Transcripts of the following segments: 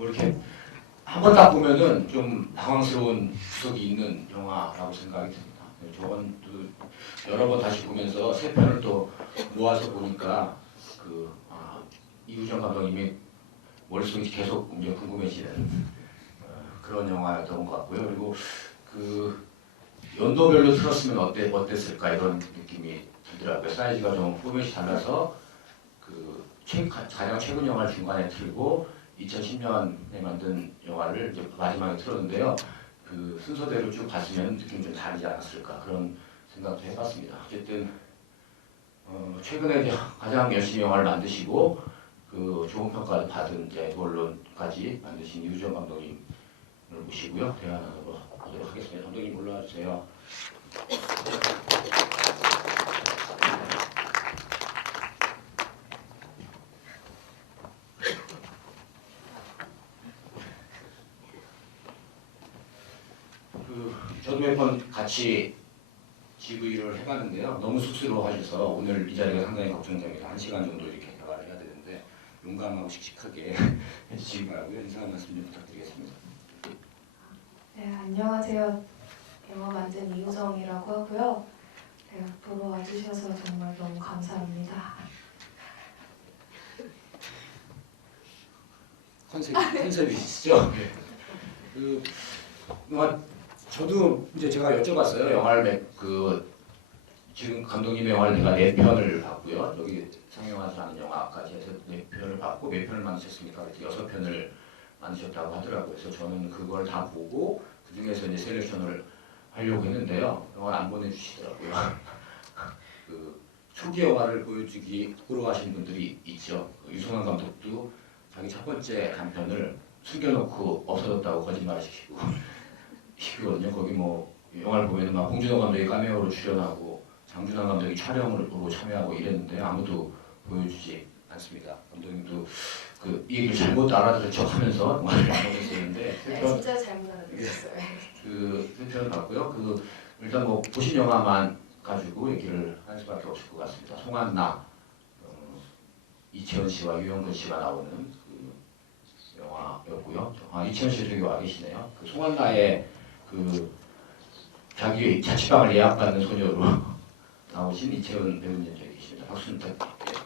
뭐 이렇게 한 번 딱 보면은 좀 당황스러운 구석이 있는 영화라고 생각이 듭니다. 저번도 여러 번 다시 보면서 세 편을 또 모아서 보니까 이우정 감독님이 머릿속이 계속 이제 궁금해지는 그런 영화였던 것 같고요. 그리고 그 연도별로 틀었으면 어땠을까 이런 느낌이 들더라고요. 사이즈가 좀 포맷이 달라서 가장 최근 영화를 중간에 틀고 2010년에 만든 영화를 이제 마지막에 틀었는데요. 그 순서대로 쭉 봤으면 느낌이 좀 다르지 않았을까 그런 생각도 해봤습니다. 어쨌든 최근에 이제 가장 열심히 영화를 만드시고 그 좋은 평가를 받은 이제 언론까지 만드신 이우정 감독님을 모시고요. 대화 나눠보도록 하겠습니다. 감독님 올라와 주세요. 저도 몇 번 같이 GV를 해봤는데요. 너무 쑥스러워하셔서 오늘 이 자리가 상당히 걱정됩니다. 1시간 정도 이렇게 대화를 해야 되는데 용감하고 씩씩하게 해주시기 바라고요. 인사 말씀 좀 부탁드리겠습니다. 네, 안녕하세요. 영화 만든 이우정이라고 하고요. 네, 보러 와주셔서 정말 너무 감사합니다. 컨셉이시죠? 저도 이제 제가 여쭤봤어요. 영화를 지금 감독님의 영화를 내가 4편을 봤고요. 여기 상영하지 않은 영화까지 해서 4편을 봤고 몇 편을 만드셨습니까? 그래서 6편을 만드셨다고 하더라고요. 그래서 저는 그걸 다 보고 그 중에서 이제 셀렉션을 하려고 했는데요. 영화를 안 보내주시더라고요. 초기 영화를 보러 가신 분들이 있죠. 유승환 감독도 자기 첫 번째 단편을 숨겨놓고 없어졌다고 거짓말시키고 이거든요. 거기 뭐 영화를 보면은 막 봉준호 감독이 카메오로 출연하고 장준환 감독이 촬영으로 참여하고 이랬는데 아무도 보여주지 않습니다. 감독님도 이 얘기를 잘못 알아들은 척하면서 영화를 만들었었는데 네, 진짜 잘못 알아들었어요. 그 편을 봤고요. 일단 뭐 보신 영화만 가지고 얘기를 할 수밖에 없을 것 같습니다. 송한나 이채원 씨와 유영근 씨가 나오는 그 영화였고요. 이채원 씨 되게 와 계시네요. 송한나의 자기 자취방을 예약받는 소녀로 나오신 이채원 배우님 저기 계십니다. 박수 부탁드릴게요.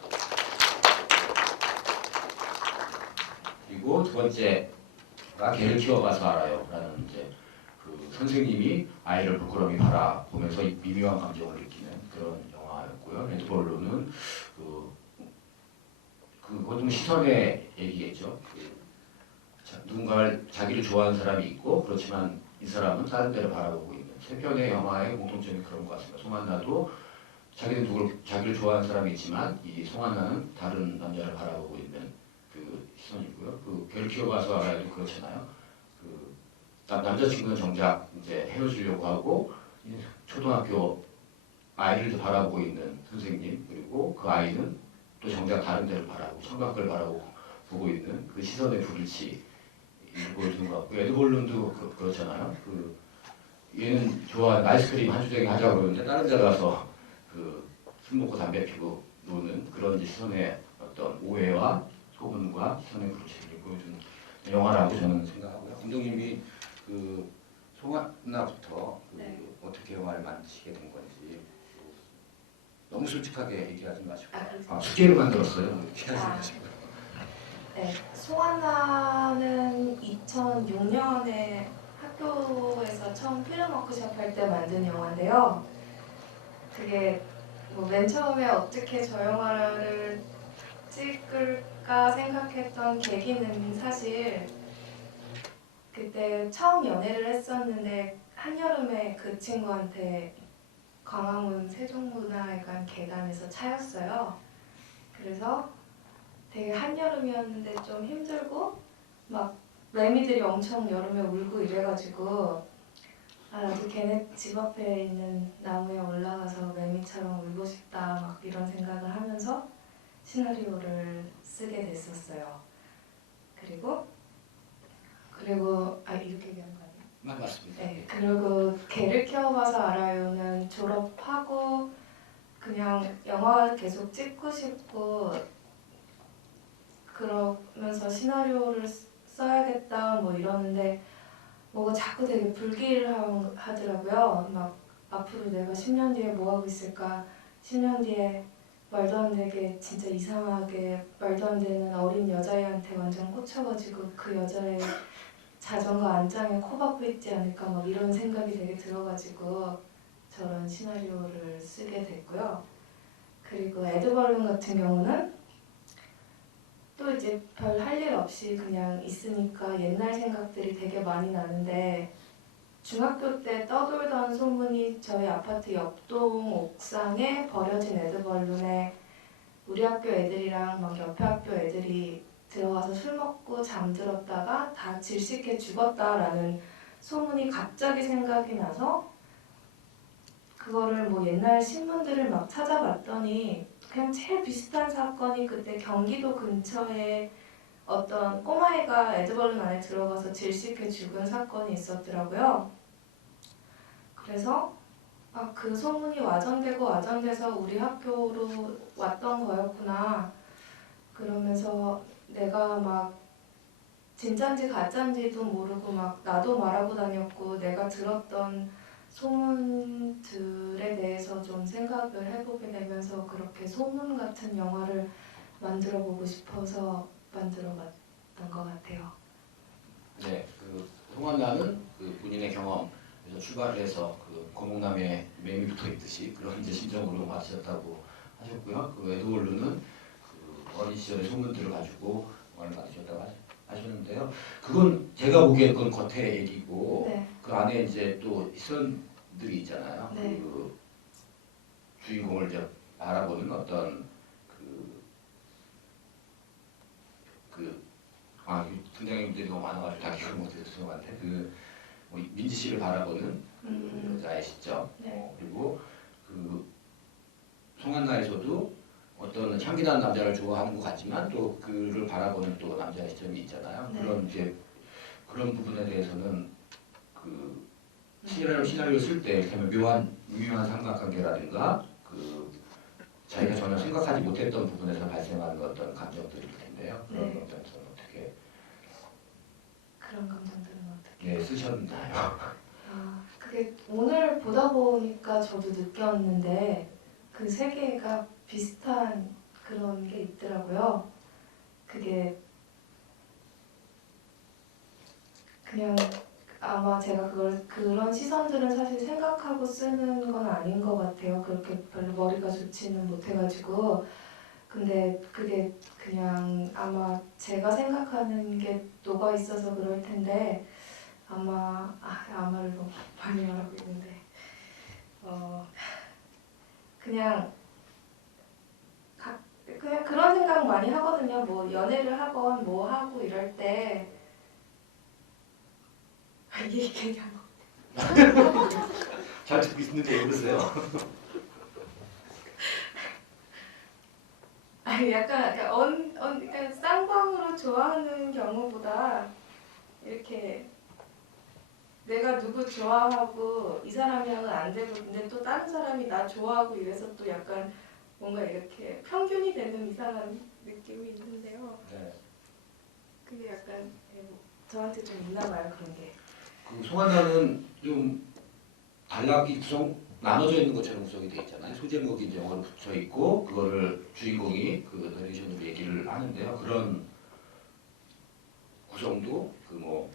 그리고 두 번째가 개를 키워봐서 알아요라는 이제 선생님이 아이를 부끄러움이 바라보면서 미묘한 감정을 느끼는 그런 영화였고요. 레드볼로는 그것도 시선의 얘기겠죠. 누군가를 자기를 좋아하는 사람이 있고 그렇지만 이 사람은 다른 데를 바라보고 있는 세 편의 영화의 공통점이 그런 것 같습니다. 송한나도 자기를 좋아하는 사람이 있지만 이 송한나는 다른 남자를 바라보고 있는 그 시선이고요. 개를 키워봐서 알아도 그렇잖아요. 남자친구는 정작 이제 헤어지려고 하고 초등학교 아이를 바라보고 있는 선생님 그리고 그 아이는 또 정작 다른 데를 바라보고 청각을 바라보고 있는 그 시선의 불일치 보여주는 것 같고 에드벌룬도 그렇잖아요. 얘는 좋아하는 아이스크림 한 주쟁이 하자고 그러는데 다른 데 가서 술 먹고 담배 피고 노는 그런 시선의 어떤 오해와 소문과 시선의 불일치를 보여주는 영화라고 저는 생각하고요. 감독님이 송한나부터 네. 어떻게 영화를 만드시게 된 건지 너무 솔직하게 얘기하지 마시고 그렇죠. 숙제를 만들었어요. 이렇게 하지 마시고. 네, 송한나는 2006년에 학교에서 처음 필름 워크숍 할 때 만든 영화인데요. 그게 맨 처음에 어떻게 저 영화를 찍을까 생각했던 계기는 사실 그때 처음 연애를 했었는데 한여름에 그 친구한테 광화문 세종문화회관 계단에서 차였어요. 그래서 되게 한여름이었는데 좀 힘들고 막 매미들이 엄청 여름에 울고 이래가지고 나도 걔네 집 앞에 있는 나무에 올라가서 매미처럼 울고 싶다 막 이런 생각을 하면서 시나리오를 쓰게 됐었어요. 그리고 이렇게 얘기한 거 아니에요? 맞습니다. 네, 그리고 개를 키워봐서 알아요는 졸업하고 그냥 영화 계속 찍고 싶고 그러면서 시나리오를 써야겠다 뭐 이러는데 뭐가 자꾸 되게 불길하더라고요. 막 앞으로 내가 10년 뒤에 뭐 하고 있을까? 10년 뒤에 말도 안 되게 진짜 이상하게 말도 안 되는 어린 여자애한테 완전 꽂혀가지고 그 여자의 자전거 안장에 코 박고 있지 않을까 막 이런 생각이 되게 들어가지고 저런 시나리오를 쓰게 됐고요. 그리고 에드벌룬 같은 경우는 또 이제 별 할 일 없이 그냥 있으니까 옛날 생각들이 되게 많이 나는데 중학교 때 떠돌던 소문이 저희 아파트 옆동 옥상에 버려진 에드벌룬에 우리 학교 애들이랑 막 옆에 학교 애들이 들어가서 술 먹고 잠들었다가 다 질식해 죽었다라는 소문이 갑자기 생각이 나서 그거를 뭐 옛날 신문들을 막 찾아봤더니 그냥 제일 비슷한 사건이 그때 경기도 근처에 어떤 꼬마애가 에드벌룬 안에 들어가서 질식해 죽은 사건이 있었더라고요. 그래서 그 소문이 와전되고 와전돼서 우리 학교로 왔던 거였구나. 그러면서 내가 막 진짠지 가짠지도 모르고 막 나도 말하고 다녔고 내가 들었던 소문들에 대해서 좀 생각을 해보게 되면서 그렇게 소문 같은 영화를 만들어 보고 싶어서 만들어 봤던 것 같아요. 네, 그 송한나는 그 본인의 경험에서 출발을 해서 그 거목남에 맹이 붙어 있듯이 그런 이제 심정으로 마치셨다고 하셨고요. 그 에드월루는 그 어린 시절의 소문들을 가지고 영화를 만드셨다고 하셨는데요. 그건 제가 보기엔 그건 겉의 얘기고 네. 그 안에 이제 또 시선들이 있잖아요. 네. 그 주인공을 이제 바라보는 어떤 등장인물들이 너무 많아가지고 다 기억을 못해서 죄송한데 뭐 민지 씨를 바라보는 그 여자의 시점, 네. 그리고 그 송한나에서도 어떤 향기난 남자를 좋아하는 것 같지만 또 그를 바라보는 또 남자의 시점이 있잖아요. 네. 그런 이제 그런 부분에 대해서는 그 시나리오 쓸 때 이렇게 미묘한 삼각관계라든가 그 자기가 전혀 생각하지 못했던 부분에서 발생하는 어떤 감정들일 텐데요. 그런 네. 감정들은 어떻게 그런 감정들은 어떻게? 쓰셨나요? 그게 오늘 보다 보니까 저도 느꼈는데 그 세 개가 비슷한 그런 게 있더라고요. 그게 그냥 아마 제가 그런 시선들은 사실 생각하고 쓰는 건 아닌 것 같아요. 그렇게 별로 머리가 좋지는 못해가지고. 근데 그게 그냥 아마 제가 생각하는 게 녹아 있어서 그럴 텐데 아마를 너무 많이 말하고 있는데 그냥 그런 생각 많이 하거든요. 뭐 연애를 하건 뭐 하고 이럴 때 이게 그냥 잘 듣고 있는데 왜 그러세요? 약간 그러니까 쌍방으로 좋아하는 경우보다 이렇게 내가 누구 좋아하고 이 사람이랑은 안 되고 근데 또 다른 사람이 나 좋아하고 이래서 또 약간 뭔가 이렇게 평균이 되는 이상한 느낌이 있는데요. 네. 그게 약간 저한테 좀 있나 봐요 그런 게. 그 송한나는 좀 단락이 나눠져 있는 것처럼 구성이 돼 있잖아요. 소제목이 이제 영어로 붙여 있고 그거를 주인공이 그 내레이션으로 얘기를 하는데요. 그런 구성도 그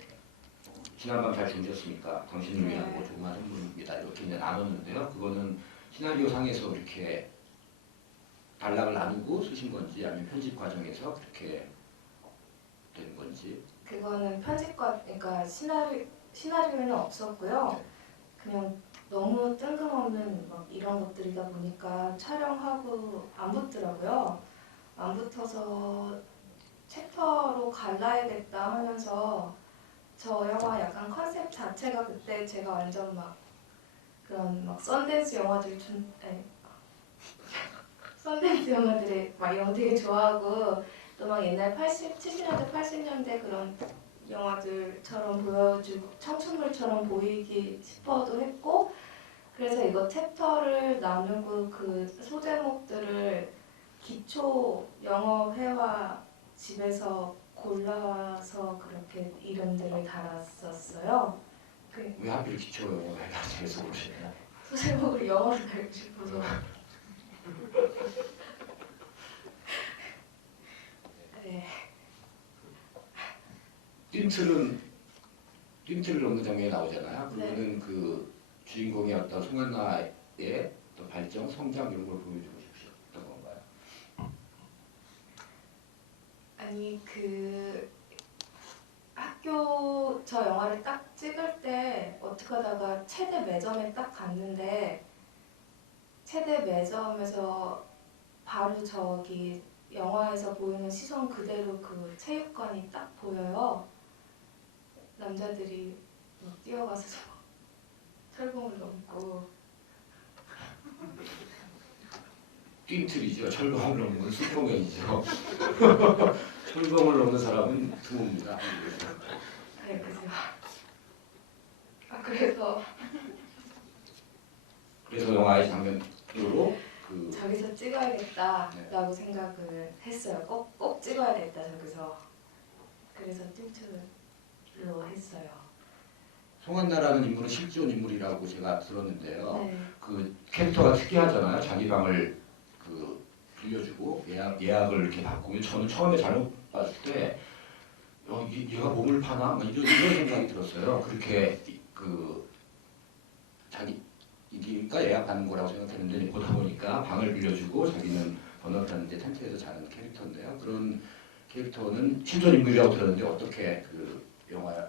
지난밤 잘 주무셨습니까? 당신을 위한 뭐 조그만 선물입니다. 이렇게 이제 나눴는데요. 그거는 시나리오 상에서 이렇게 단락을 나누고 쓰신 건지 아니면 편집 과정에서 그렇게 된 건지. 그거는 그러니까 시나리오에는 없었고요. 그냥 너무 뜬금없는 막 이런 것들이다 보니까 촬영하고 안 붙더라고요. 안 붙어서 챕터로 갈라야겠다 하면서 저 영화 약간 컨셉 자체가 그때 제가 완전 막 그런 막 썬댄스 영화들 썬댄스 영화들에 막 이런 거 되게 좋아하고 또 막 옛날 70년대 80년대 그런 영화들처럼 보여주고 청춘물처럼 보이기 싶어도 했고 그래서 이거 챕터를 나누고 그 소제목들을 기초 영어 회화 집에서 골라서 그렇게 이름들을 달았었어요. 그 왜 하필 기초 영어를 해서 그러시나요? 소제목을 영어로 달고 싶어서. 네. 띵틀을 넣는 장면이 나오잖아요. 네. 그거는 그 주인공의 어떤 송한나의 어떤 발전, 성장 이런 걸 보여주고 싶었던 건가요? 아니 그 학교 저 영화를 딱 찍을 때 어떻게 하다가 체대 매점에 딱 갔는데 체대 매점에서 바로 저기 영화에서 보이는 시선 그대로 그 체육관이 딱 보여요. 남자들이 막 뛰어가서 철봉을 넘고. 띵틀이죠. 철봉을 넘는 건 수평형이죠. 철봉을 넘는 사람은 드뭅니다. 네, 그죠. 그래서 영화의 장면으로 그 저기서 찍어야겠다라고 생각을 했어요. 꼭 찍어야겠다 저기서. 그래서 띵틀로 했어요. 송한나라는 인물은 실존 인물이라고 제가 들었는데요. 네. 그 캐릭터가 특이하잖아요. 자기 방을 그 빌려주고 예약을 이렇게 바꾸면 저는 처음에 잘못 봤을 때 얘가 몸을 파나? 막 이런 생각이 들었어요. 그렇게 그 자기가 예약하는 거라고 생각했는데 보다 보니까 방을 빌려주고 자기는 번역하는데 텐트에서 자는 캐릭터인데요. 그런 캐릭터는 실존 인물이라고 들었는데 어떻게 그 영화의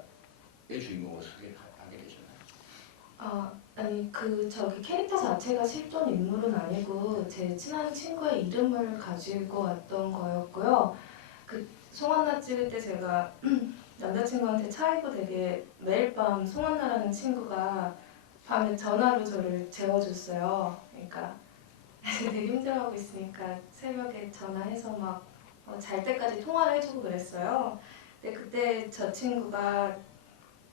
주인공을 소개하게 되셨나요? 아니 그 저기 캐릭터 자체가 실존 인물은 아니고 제 친한 친구의 이름을 가지고 왔던 거였고요. 그 송한나 찍을 때 제가 남자친구한테 차이고 되게 매일 밤 송한나라는 친구가 밤에 전화로 저를 재워줬어요. 그러니까 되게 힘들어하고 있으니까 새벽에 전화해서 막 잘 때까지 통화를 해주고 그랬어요. 근데 그때 저 친구가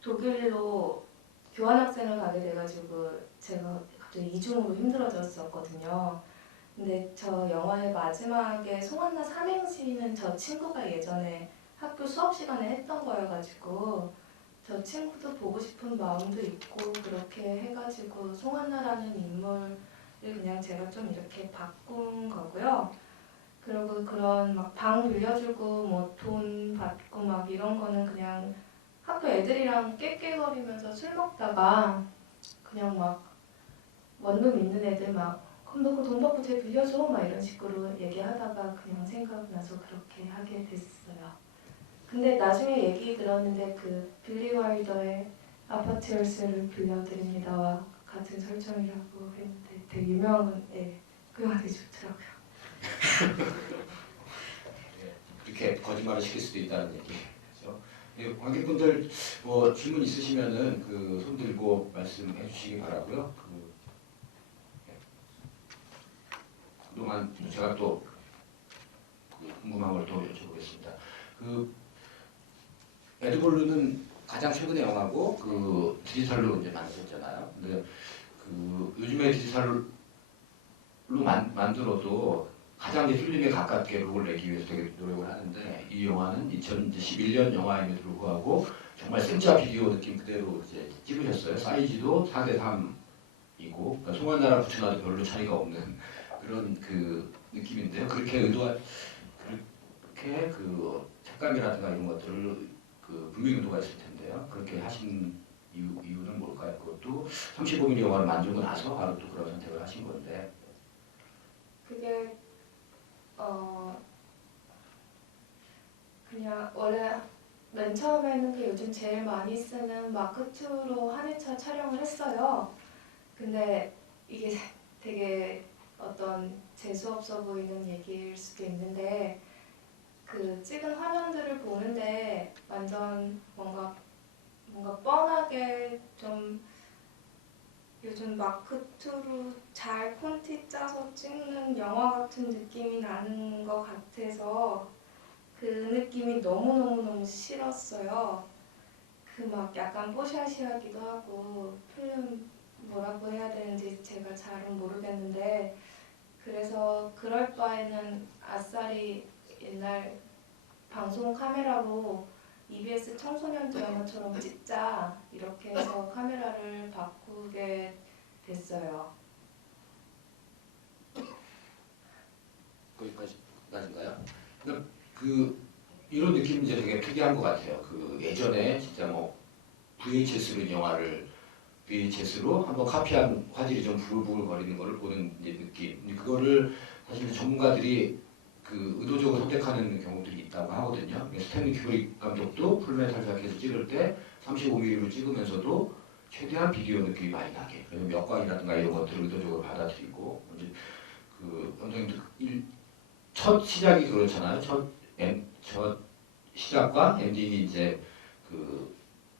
독일로 교환학생을 가게 돼가지고 제가 갑자기 이중으로 힘들어졌었거든요. 근데 저 영화의 마지막에 송한나 삼행시는 저 친구가 예전에 학교 수업 시간에 했던 거여가지고 저 친구도 보고 싶은 마음도 있고 그렇게 해가지고 송한나라는 인물을 그냥 제가 좀 이렇게 바꾼 거고요. 그리고 그런 막 방 빌려주고 뭐 돈 받고 막 이런 거는 그냥 학교 애들이랑 깨깨거리면서 술 먹다가 그냥 막 원룸 있는 애들 막 그럼 너 그 돈 받고 쟤 빌려줘 막 이런 식으로 얘기하다가 그냥 생각나서 그렇게 하게 됐어요. 근데 나중에 얘기 들었는데 그 빌리 와일더의 아파트 열쇠를 빌려드립니다와 같은 설정이라고 했는데 되게 유명한 건데 그 영화 되게 좋더라고요. 그렇게 거짓말을 시킬 수도 있다는 얘기죠. 관객분들 뭐 질문 있으시면은 그 손 들고 말씀해 주시기 바라고요. 그동안 제가 또 궁금한 걸 또 여쭤보겠습니다. 그 에드볼루는 가장 최근의 영화고 그 디지털로 이제 만들었잖아요. 근데 그 요즘에 디지털로 만들어도 가장 이제 필름에 가깝게 룩을 내기 위해서 되게 노력을 하는데 이 영화는 2011년 영화임에도 불구하고 정말 생짜 비디오 느낌 그대로 이제 찍으셨어요. 사이즈도 4:3이고 그러니까 송한나라 붙여놔도 별로 차이가 없는 그런 그 느낌인데요. 그렇게 그렇게 그 색감이라든가 이런 것들을 그 분명히 의도가 있을 텐데요. 그렇게 하신 이유는 뭘까요? 그것도 35mm 영화를 만들고 나서 바로 또 그런 선택을 하신 건데. 그게 그냥 원래 맨 처음에는 그 요즘 제일 많이 쓰는 마크2로 한 회차 촬영을 했어요. 근데 이게 되게 어떤 재수없어 보이는 얘기일 수도 있는데 그 찍은 화면들을 보는데 완전 뭔가 뻔하게 좀 요즘 마크2로 잘 콘티 짜서 찍는 영화 같은 느낌이 나는 것 같아서 그 느낌이 너무너무 싫었어요. 그 막 약간 뽀샤시하기도 하고 필름 뭐라고 해야 되는지 제가 잘은 모르겠는데 그래서 그럴 바에는 아싸리 옛날 방송 카메라로 EBS 청소년 드라마처럼 찍자 이렇게 해서 카메라를 바꾸게 됐어요. 거기까지인가요? 그 이런 느낌은 이제 되게 특이한 것 같아요. 그 예전에 진짜 뭐 VHS로 영화를 VHS로 한번 카피한 화질이 좀 부글부글 거리는 거를 보는 이제 느낌. 근데 그거를 사실 전문가들이 그 의도적으로 선택하는 경우들이 있다고 하거든요. 스탠리 큐브릭 감독도 풀메탈 자켓을 찍을 때 35mm로 찍으면서도 최대한 비디오 느낌이 많이 나게. 그래서 역광이라든가 이런 것들을 의도적으로 받아들이고 이제 그 원장님도 첫 시작이 그렇잖아요. 첫 시작과 엔딩이 이제 그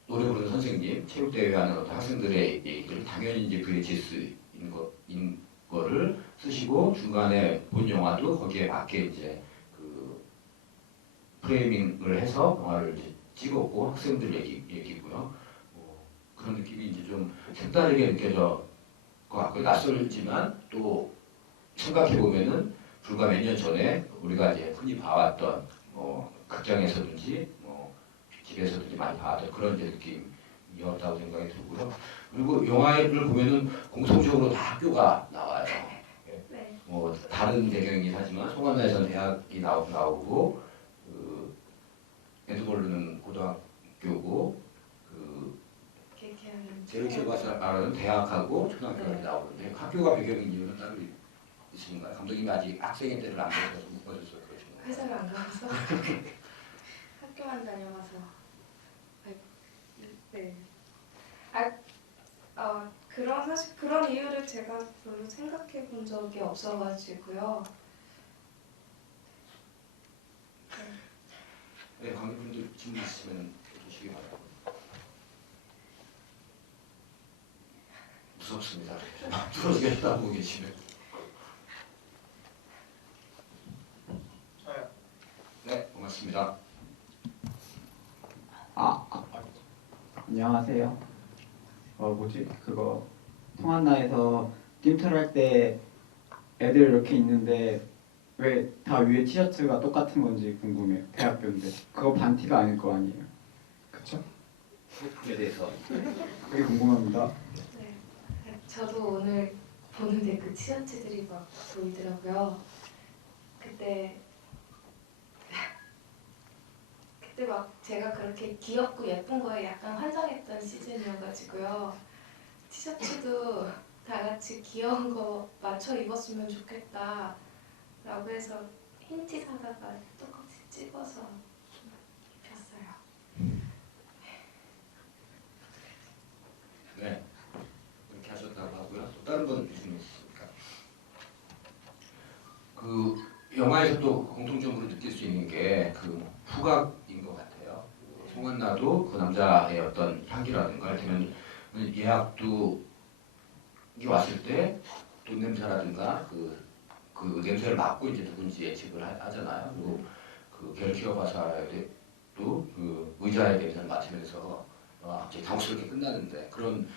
노래 부르는 선생님, 체육대회 하는 어떤 학생들의 얘기를 당연히 이제 VHS인 거를 쓰시고 중간에 본 영화도 거기에 맞게 이제 그 프레이밍을 해서 영화를 이제 찍었고 학생들 얘기고요. 그런 느낌이 이제 좀 색다르게 느껴져 것 같고 낯설지만 또 생각해 보면은 불과 몇 년 전에 우리가 이제 흔히 봐왔던 극장에서든지 집에서든지 많이 봐왔던 그런 이제 느낌이었다고 생각이 들고요. 그리고 영화를 보면은 공통적으로 다 학교가 나와요. 네. 다른 배경이긴 하지만 송환나에서는 대학이 나오고 그 에드벌르는 고등학교고 그 제르키오바사라는 대학하고 초등학교가 네. 나오는데 학교가 배경인 이유는 따로 있으신가요? 감독님이 아직 학생의 때를 안 보셔서 못 보셔서 그러시나요? 회사를 안 가서 학교만 다녀와서 네. 사실 그런 이유를 제가 별로 생각해 본 적이 없어가지고요. 네, 관객분들 질문 있으시면 주시기 바랍니다. 무섭습니다. 들어주게 쳐다보고 계시면. 저요. 네, 고맙습니다. 안녕하세요. 그거 통한나에서 띵틀 할 때 애들 이렇게 있는데 왜 다 위에 티셔츠가 똑같은 건지 궁금해요. 대학교인데 그거 반티가 아닐 거 아니에요. 그쵸? 소품에 대해서 그게 궁금합니다. 네. 저도 오늘 보는데 그 티셔츠들이 막 보이더라고요. 그때 막 제가 그렇게 귀엽고 예쁜 거에 약간 환장했던 시즌이어가지고요. 티셔츠도 다 같이 귀여운 거 맞춰 입었으면 좋겠다 라고 해서 흰 티 사다가 똑같이 찍어서 입혔어요. 네, 이렇게 하셨다고 하고요. 또 다른 분 질문 있으십니까? 그 영화에서 또 공통적으로 느낄 수 있는 게 그 후각인 것 같아요. 송한나도 그 남자의 어떤 향기라든가 아니면 예약도 이 왔을 때 돈 냄새라든가 그 냄새를 맡고 이제 누군지 예측을 하잖아요. 그리고 그 게르키어 바사도 그 의자의 냄새를 맡으면서 갑자기 당혹스럽게 끝나는데 그런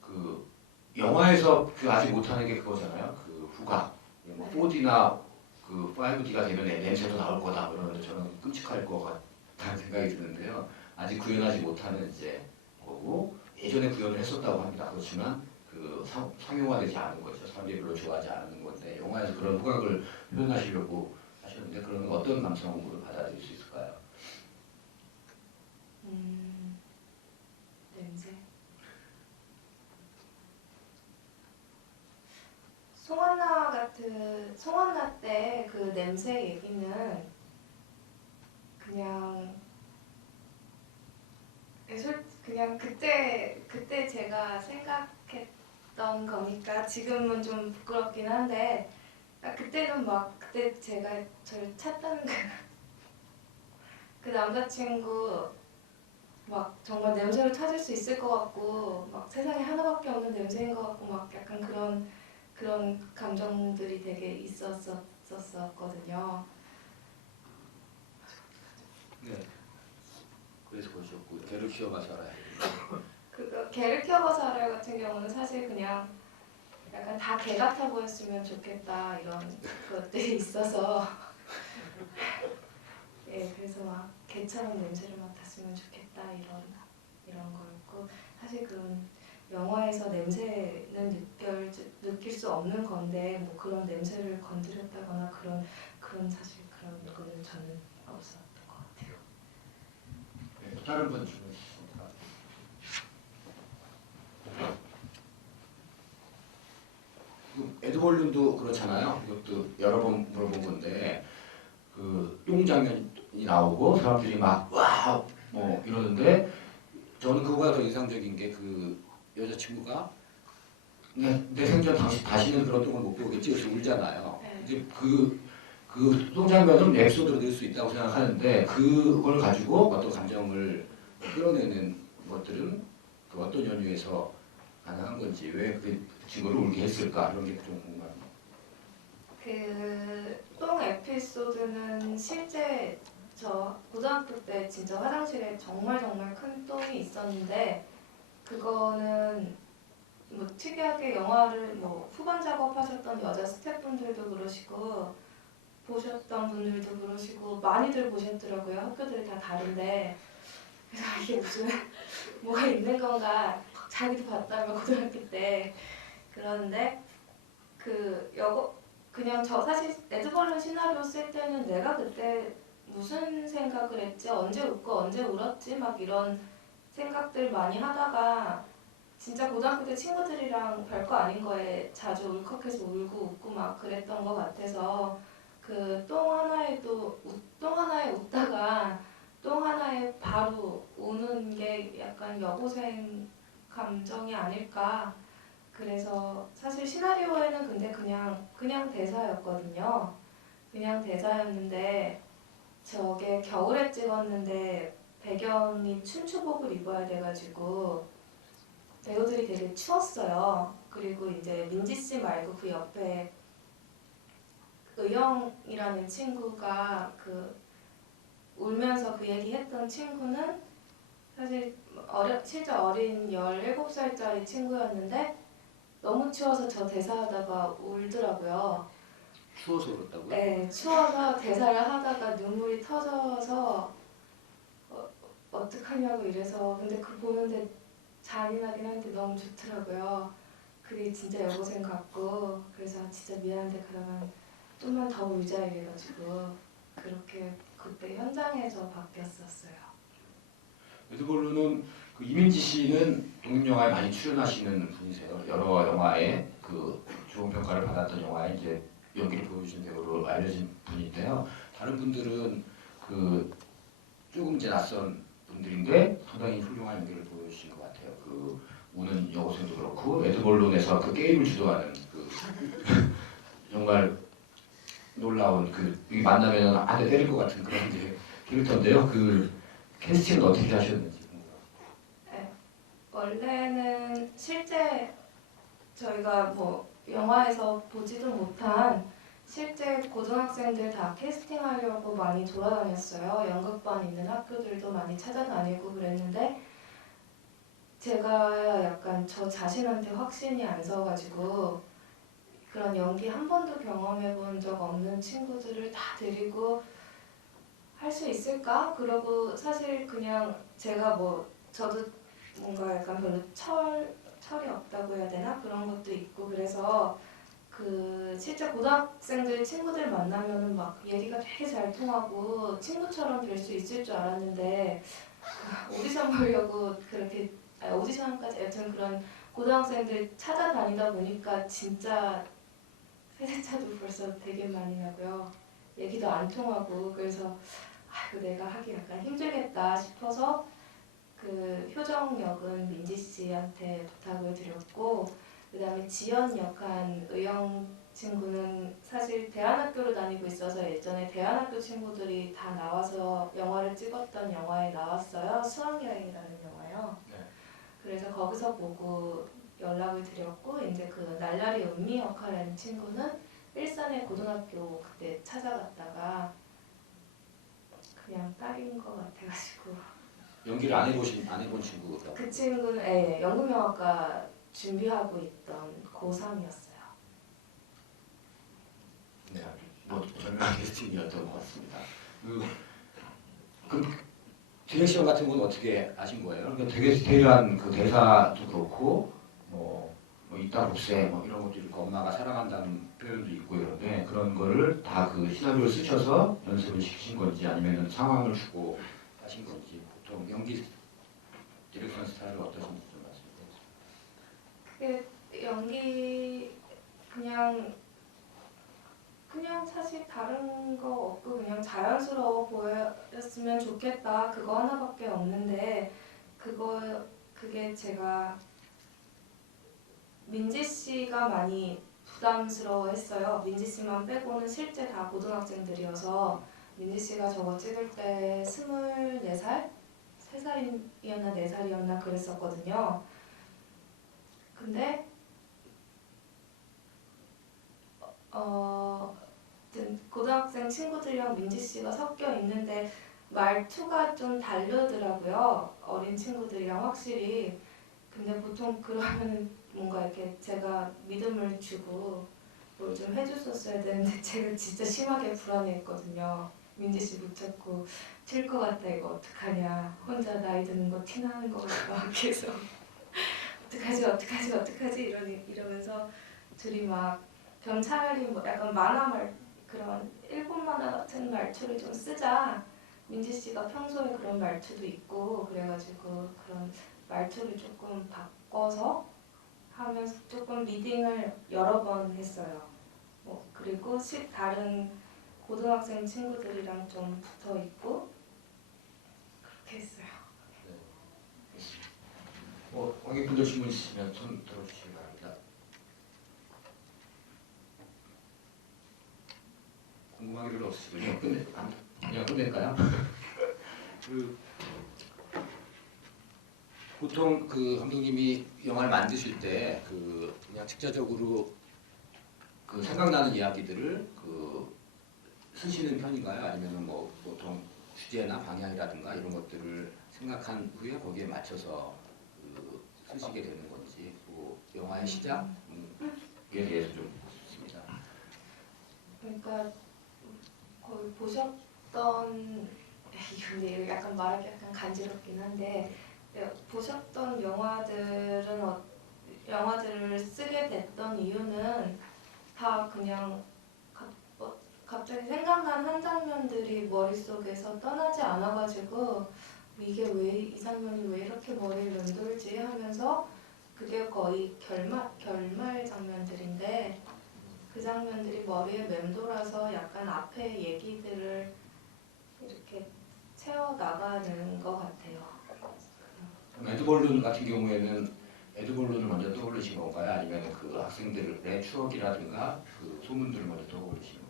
그 영화에서 그 아직 못하는 게 그거잖아요. 그 후각. 4D나 그 5D가 되면 냄새도 나올 거다. 그러는데 저는 끔찍할 것 같다는 생각이 드는데요. 아직 구현하지 못하는 이제 거고 예전에 구현을 했었다고 합니다. 그렇지만 그 상용화되지 않은 거죠. 사람들이 별로 좋아하지 않는 건데 영화에서 그런 후각을 표현하시려고 하셨는데 그러면 어떤 감성으로 받아들일 수 있을까요? 냄새. 송한나 때 그 냄새 얘기는 그냥 그때 제가 생각했던 거니까 지금은 좀 부끄럽긴 한데 그때는 막 그때 제가 저를 찾던 그 남자친구 막 정말 냄새를 찾을 수 있을 것 같고 막 세상에 하나밖에 없는 냄새인 것 같고 막 약간 그런 감정들이 되게 있었었거든요. 네. 그래서 보셨고 게르키어 바사라의 그 게르키어 바사라 같은 경우는 사실 그냥 약간 다 개 같아 보였으면 좋겠다 이런 것들이 있어서 예, 그래서 막 개처럼 냄새를 맡았으면 좋겠다 이런 거였고 사실 그런 영화에서 냄새는 느낄 수 없는 건데 뭐 그런 냄새를 건드렸다거나 그런 사실 그런 요구는 저는 없었던 것 같아요. 네, 다른 분 질문 있습니까? 에드벌룬도 그렇잖아요. 이것도 여러 번 물어본 건데 똥 장면이 나오고 사람들이 막 와 뭐 이러는데 저는 그거보다 더 인상적인 게 그 여자친구가 내 생전 다시는 그런 똥을 못 보겠지 그래서 울잖아요. 네. 이제 똥 장면은 에피소드로 낼 수 있다고 생각하는데 그걸 가지고 어떤 감정을 끌어내는 것들은 그 어떤 연유에서 가능한 건지 왜 그 친구를 울게 했을까 이런 게 좀 궁금합니다. 그 똥 에피소드는 실제 저 고등학교 때 진짜 화장실에 정말 큰 똥이 있었는데 그거는 뭐 특이하게 영화를 뭐 후반 작업하셨던 여자 스태프분들도 그러시고 보셨던 분들도 그러시고 많이들 보셨더라고요. 학교들이 다 다른데 그래서 이게 무슨 뭐가 있는 건가 자기도 봤다며 고등학교 때 그러는데 그냥 저 사실 에드벌룬 시나리오 쓸 때는 내가 그때 무슨 생각을 했지 언제 웃고 언제 울었지 막 이런 생각들 많이 하다가 진짜 고등학교 때 친구들이랑 별거 아닌 거에 자주 울컥해서 울고 웃고 막 그랬던 것 같아서 그 똥 하나에 웃다가 똥 하나에 바로 우는 게 약간 여고생 감정이 아닐까. 그래서 사실 시나리오에는 근데 그냥 대사였거든요. 그냥 대사였는데 저게 겨울에 찍었는데 배경이 춘추복을 입어야 돼가지고 배우들이 되게 추웠어요. 그리고 이제 민지 씨 말고 그 옆에 의영이라는 친구가 울면서 그 얘기했던 친구는 사실 실제 어린 17살짜리 친구였는데 너무 추워서 저 대사하다가 울더라고요. 추워서 그렇다고요? 네, 추워서 대사를 하다가 눈물이 터져서 어떡하냐고 이래서 근데 보는데 잔인하긴 한데 너무 좋더라고요. 그게 진짜 여고생 같고 그래서 진짜 미안한데 그러면 좀만 더 울자 이래가지고 그렇게 그때 현장에서 바뀌었었어요. 에드벌룬은 그 이민지 씨는 독립영화에 많이 출연하시는 분이세요. 여러 영화에 좋은 평가를 받았던 영화에 이제 연기를 보여주신 배우로 알려진 분인데요. 다른 분들은 조금 이제 낯선 분들인데 상당히 훌륭한 연기를 보여주신 것 같아요. 우는 여고생도 그렇고 에드벌룬에서 그 게임을 주도하는 정말 놀라운 이 만나면 한 대 때릴 것 같은 그런 이제 캐릭터인데요. 캐스팅은 어떻게 하셨는지. 네, 원래는 실제 저희가 뭐 영화에서 보지도 못한 실제 고등학생들 다 캐스팅하려고 많이 돌아다녔어요. 연극반 있는 학교들도 많이 찾아다니고 그랬는데 제가 약간 저 자신한테 확신이 안 서가지고 그런 연기 한 번도 경험해 본 적 없는 친구들을 다 데리고 할 수 있을까? 그러고 사실 그냥 제가 저도 뭔가 약간 별로 철이 없다고 해야 되나? 그런 것도 있고 그래서 실제 고등학생들 친구들 만나면은 막 얘기가 되게 잘 통하고 친구처럼 될 수 있을 줄 알았는데 오디션 보려고 그렇게 오디션까지 여튼 그런 고등학생들 찾아다니다 보니까 진짜 세대차도 벌써 되게 많이 나고요. 얘기도 안 통하고 그래서 이거 내가 하기 약간 힘들겠다 싶어서 효정 역은 민지 씨한테 부탁을 드렸고 그 다음에 지연 역한 의영 친구는 사실 대안학교로 다니고 있어서 예전에 대안학교 친구들이 다 나와서 영화를 찍었던 영화에 나왔어요. 수학여행이라는 영화요. 네. 그래서 거기서 보고 연락을 드렸고 이제 날라리 은미 역할하는 친구는 일산의 고등학교 그때 찾아갔다가 그냥 딸인 것 같아가지고 연기를 안 해본 친구가. 그 친구는 연극영화과 준비하고 있던 고3이었어요. 네, 절묘한 캐스팅이었던 것 같습니다. 디렉션 같은 건 어떻게 하신 거예요? 그러니까 되게 디테일한 그 대사도 그렇고 뭐 이따 곱세 뭐 이런 것도 있고 엄마가 사랑한다는 표현도 있고 이런데 그런 거를 다 그 시나리오를 쓰셔서 연습을 시키신 건지 아니면 상황을 주고 하신 건지 보통 연기 디렉션 스타일은 어떠신지 좀 말씀해 주세요. 그게 연기 그냥 사실 다른 거 없고 그냥 자연스러워 보였으면 좋겠다 그거 하나밖에 없는데 그게 제가 민지 씨가 많이 부담스러워했어요. 민지 씨만 빼고는 실제 다 고등학생들이어서 민지 씨가 저거 찍을 때 24살? 3살이었나 4살이었나 그랬었거든요. 근데 고등학생 친구들이랑 민지 씨가 섞여 있는데 말투가 좀 다르더라고요. 어린 친구들이랑 확실히. 근데 보통 그러면 뭔가 이렇게 제가 믿음을 주고 뭘 좀 해줬었어야 되는데 제가 진짜 심하게 불안해했거든요. 민지 씨 붙잡고 튈 것 같다 이거 어떡하냐. 혼자 나이 드는 거 티나는 것 같다 막 계속 어떡하지 이러면서 둘이 막 그럼 차라리 뭐 약간 그런 일본 만화 같은 말투를 좀 쓰자. 민지 씨가 평소에 그런 말투도 있고 그래가지고 그런 말투를 조금 바꿔서 하면서 조금 리딩을 여러 번 했어요. 그리고 다른 고등학생 친구들이랑 좀 붙어 있고 그렇게 했어요. 관객분들 질문 있으시면 손 들어주시기 바랍니다. 궁금한 게 별로 없으시군요. 그냥 끝낼까요? 보통 그 감독님이 영화를 만드실 때 그냥 직접적으로 그 생각나는 이야기들을 쓰시는 편인가요? 아니면 뭐 보통 주제나 방향이라든가 이런 것들을 생각한 후에 거기에 맞춰서 쓰시게 되는 건지 영화의 시작에 대해서 좀 묻습니다. 그러니까 거의 보셨던 이거 약간 말하기 약간 간지럽긴 한데 보셨던 영화들을 쓰게 됐던 이유는 다 그냥 갑자기 생각난 한 장면들이 머릿속에서 떠나지 않아가지고 이 장면이 왜 이렇게 머리를 맴돌지 하면서 그게 거의 결말 장면들인데 그 장면들이 머리에 맴돌아서 약간 앞에 얘기들을 이렇게 채워나가는 것 같아요. 에드벌룬 같은 경우에는 에드벌룬을 먼저 떠올리신 건가요? 아니면 그 학생들의 추억이라든가 그 소문들을 먼저 떠올리신 건가요?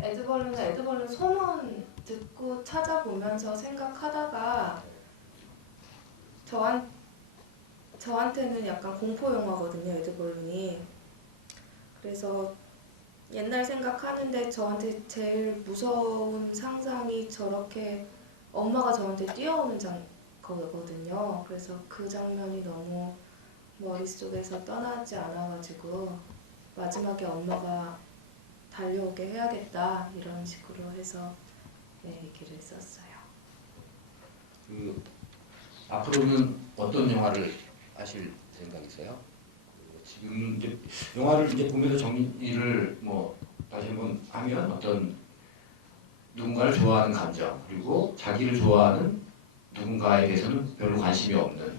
에드벌룬 소문 듣고 찾아보면서 생각하다가 저한테는 약간 공포 영화거든요. 에드벌룬이. 그래서 옛날 생각하는데 저한테 제일 무서운 상상이 저렇게 엄마가 저한테 뛰어오는 거거든요. 그래서 그 장면이 너무 머릿속에서 떠나지 않아가지고 마지막에 엄마가 달려오게 해야겠다 이런 식으로 해서 얘기를 썼어요. 앞으로는 어떤 영화를 하실 생각이세요? 지금 이제 영화를 이제 보면서 정리를 다시 한번 하면 어떤 누군가를 좋아하는 감정 그리고 자기를 좋아하는 누군가에 대해서는 별로 관심이 없는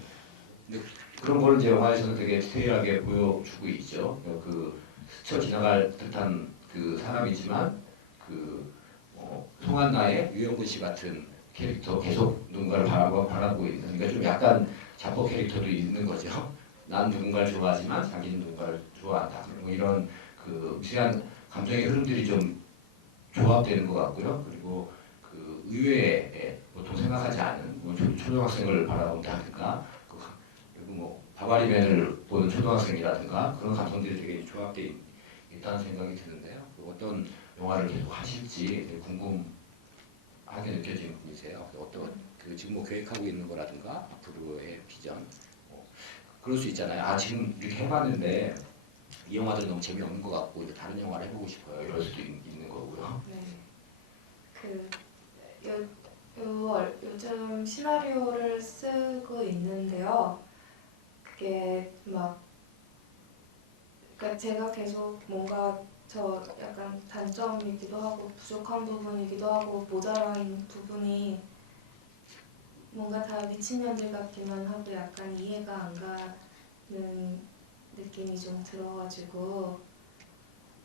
근데 그런 걸 이제 영화에서는 되게 디테일하게 보여주고 있죠. 스쳐 지나갈 듯한 그 사람이지만 송한나의 유영근 씨 같은 캐릭터 계속 누군가를 바라보고 있는 그러니까 좀 약간 자포 캐릭터도 있는 거죠. 난 누군가를 좋아하지만 자기는 누군가를 좋아한다. 이런 미세한 감정의 흐름들이 좀 조합되는 것 같고요. 그리고 의외에 보통 생각하지 않은 초등학생을 바라본다든가 그리고 바바리맨을 보는 초등학생이라든가 그런 감성들이 되게 조합되어 있다는 생각이 드는데요. 어떤 영화를 계속 하실지 되게 궁금하게 느껴지는 분이세요. 어떤 지금 계획하고 있는 거라든가 앞으로의 비전 그럴 수 있잖아요. 지금 이렇게 해봤는데 이 영화들은 너무 재미없는 것 같고 이제 다른 영화를 해보고 싶어요. 이럴 수도 있는 거고요. 네. 요즘 시나리오를 쓰고 있는데요. 그게 막 그러니까 제가 계속 뭔가 저 약간 단점이기도 하고 부족한 부분이기도 하고 모자란 부분이 뭔가 다 미친년들 같기만 하고 약간 이해가 안 가는 느낌이 좀 들어가지고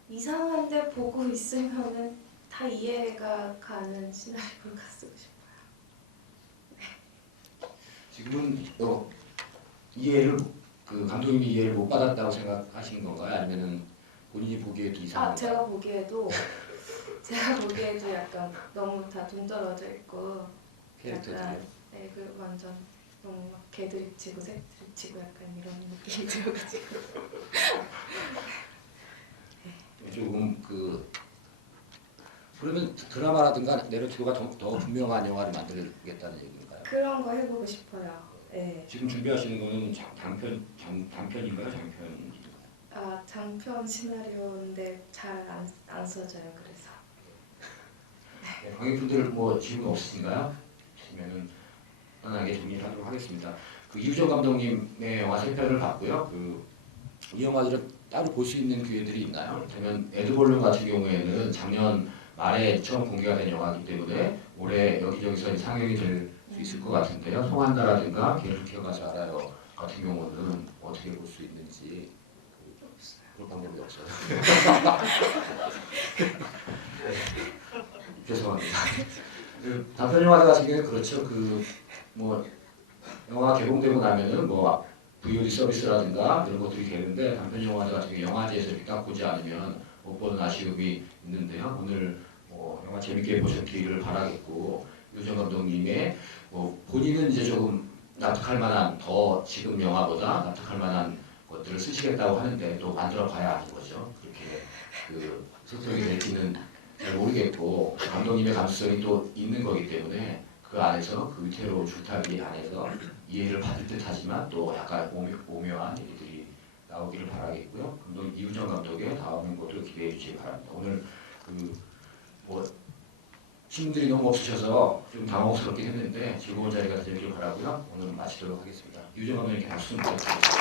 이상한데 보고 있으면은 다 이해가 가는 시나리오가 쓰고 싶어요. 지금은 이해를 그 감독님이 이해를 못 받았다고 생각하시는 건가요? 아니면은 본인이 보기에도 이상한가요? 제가 보기에도 약간 너무 다 동떨어져 있고 캐릭터들이요? 약간 네, 그 완전 너무 막 개드립 치고 새드립 치고 약간 이런 느낌이 들어가지고 조금 그러면 드라마라든가 내러티브가 더 분명한 영화를 만들겠다는 얘기인가요? 그런 거 해보고 싶어요. 네. 지금 준비하시는 거는 단편인가요? 장편인가요? 아 장편 시나리오인데 잘 안 써져요. 그래서 네, 관객분들 뭐 질문 없으신가요? 있으면은 편하게 정리를 하도록 하겠습니다. 그 이우정 감독님의 영화 세 편을 봤고요. 이 영화들은 따로 볼 수 있는 기회들이 있나요? 그러면 에드벌룬 같은 경우에는 작년 말에 처음 공개가 된 영화이기 때문에 올해 여기저기서 상영이 될 수 있을 것 같은데요. 송한나라든가 걔를 기억하지 알아요 같은 경우는 어떻게 볼 수 있는지 그런 방법이 없어요. 죄송합니다. 단편 영화들 같은 경우는 그렇죠. 뭐 영화 개봉되고 나면은 뭐 VOD 서비스라든가 이런 것들이 되는데 단편 영화들 같은 경우 영화제에서 이렇게 딱 보지 않으면 못 보는 아쉬움이 있는데요. 오늘 영화 재밌게 보셨기를 바라겠고 유정 감독님의 본인은 이제 조금 납득할 만한 더 지금 영화보다 납득할 만한 것들을 쓰시겠다고 하는데 또 만들어 봐야 아는 거죠. 그렇게 소통이 될지는 잘 모르겠고 감독님의 감수성이 또 있는 거기 때문에 그 안에서 그 위태로운 줄타기 안에서 이해를 받을 듯하지만 또 약간 오묘한 얘기들이 나오기를 바라겠고요. 감독 이우정 감독의 다음 것도 기대해 주시기 바랍니다. 오늘 신분들이 너무 없으셔서 좀 당황스럽긴 했는데 즐거운 자리가 되길 바라고요. 오늘 마치도록 하겠습니다. 이우정 감독님께 박수 좀 부탁드립니다.